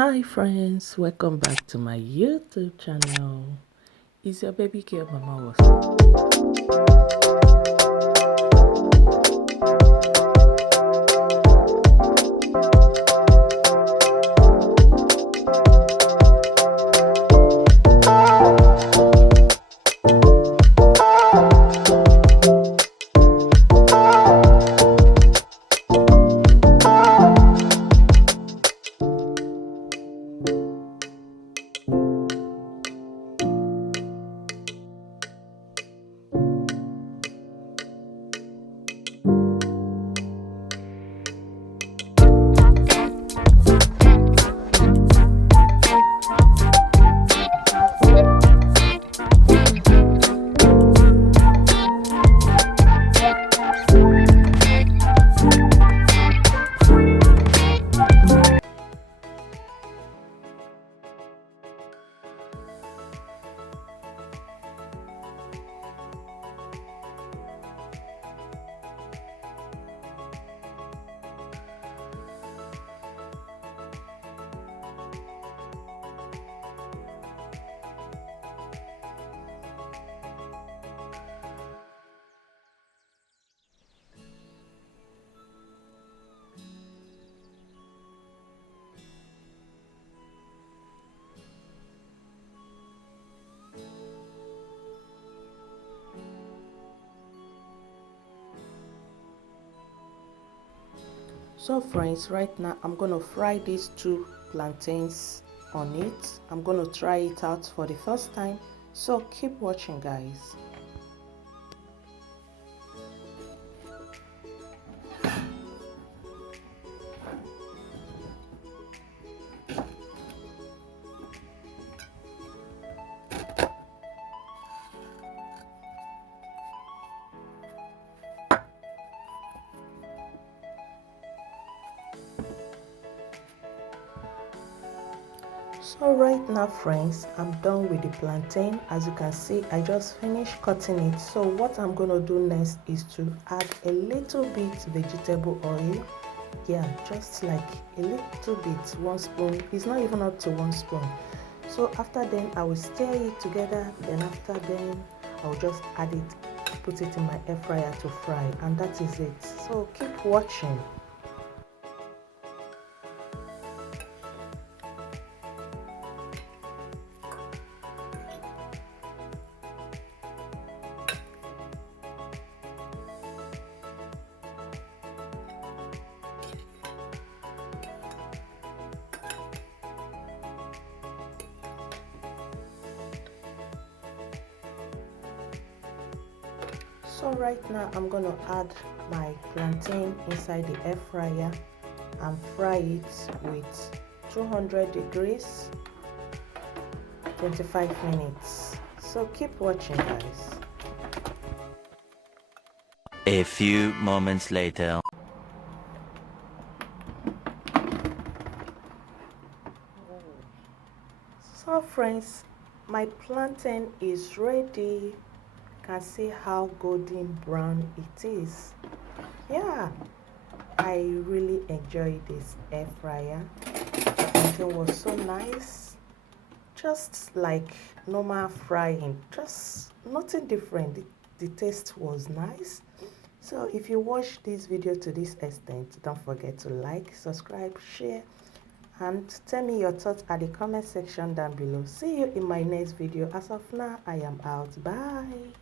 Hi friends, welcome back to my YouTube channel. Is your baby girl Mama was So friends, right now I'm gonna fry these two plantains on it. I'm gonna try it out for the first time, so keep watching guys. So right now friends, I'm done with the plantain. As you can see, I just finished cutting it. So what I'm gonna do next is to add a little bit vegetable oil. Yeah, just like a little bit, 1 spoon. It's not even up to 1 spoon. So after then I will stir it together. Then after then I'll just add it, put it in my air fryer to fry, and that is it. So keep watching. So right now I'm gonna add my plantain inside the air fryer and fry it with 200 degrees 25 minutes. So keep watching guys. A few moments later. So friends, my plantain is ready. You can see how golden brown it is. Yeah, I really enjoyed this air fryer. The plantain was so nice, just like normal frying, just nothing different. The taste was nice. So if you watch this video to this extent, don't forget to like, subscribe, share, and tell me your thoughts at the comment section down below. See you in my next video. As of now, I am out. Bye.